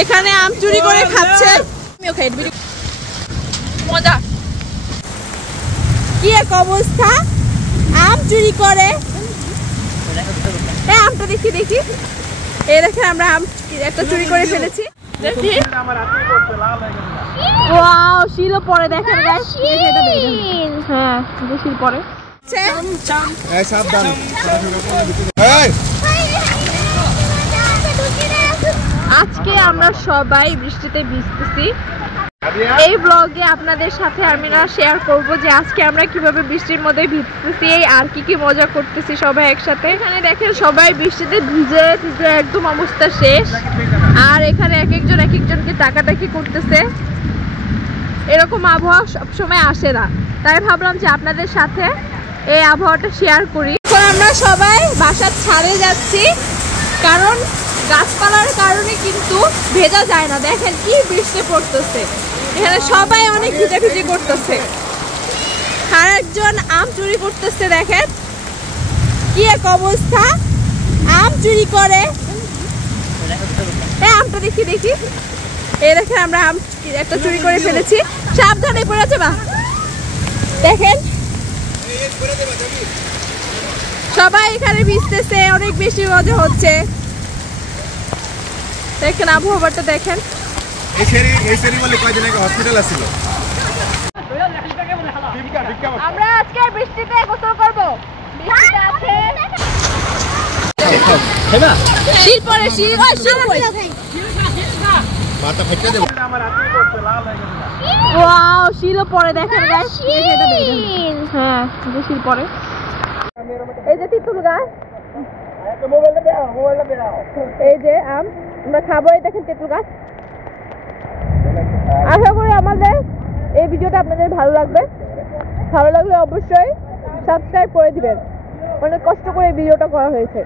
এখানে আম চুরি করে খাচ্ছে। মজা কি এক অবস্থা, আম চুরি করে। আমটা দেখি দেখি, এই দেখেন আমরা আম একটা চুরি করে ফেলেছি। দেখি ওয়াও, শিলও পরে দেখেন গাইস। হ্যাঁ শিল পরে। আজকে আমরা সবাই বৃষ্টিতে ভিজতেছি। এই ব্লগে আপনাদের সাথে আমি শেয়ার করব যে আজকে আমরা কিভাবে বৃষ্টির মধ্যে ভিজতেছি আর কি মজা করতেছি সবাই একসাথে। এখানে দেখেন সবাই বৃষ্টিতে ভিজে ভিজে একদম অবস্থা শেষ, আর এখানে এক একজনকে টাকাটাকি করতেছে। এরকম আবহাওয়া সবসময় আসে না, তাই ভাবলাম যে আপনাদের সাথে এই আবহাওয়াটা শেয়ার করি। এখন আমরা সবাই বাসার ছাদে যাচ্ছি, কারণ গাছপালার কারণে কিন্তু ভেজা যায় না। দেখেন কি বৃষ্টি পড়তেছে, এখানে সবাই অনেক ভিজাভিজি করতেছে। আর একজন আম চুরি করতেছে, দেখেন কি এক অবস্থা, আম চুরি করে। আমটা দেখি দেখি, এই দেখেন আমরা আম একটা চুরি করে ফেলেছি। সাবধানে পড়ে আছে বা, দেখেন সবাই এখানে ভিজতেছে, অনেক বেশি মজা হচ্ছে। দেখেন আবহাওয়াটা দেখেন। আমরা আজকে বৃষ্টিতে গোসল করব। বৃষ্টিতে আছে শীল পরে, শীল মাথা ফেটে দেব। ওয়াও, শীলও পরে দেখেন গাইস। হ্যাঁ শীল পরে। এই যে তেঁতুল গাছ, এই যে আম আমরা খাবো। এই দেখেন তেঁতুল গাছ। আশা করি আমাদের এই ভিডিওটা আপনাদের ভালো লাগবে। ভালো লাগলে অবশ্যই সাবস্ক্রাইব করে দিবেন, অনেক কষ্ট করে ভিডিওটা করা হয়েছে।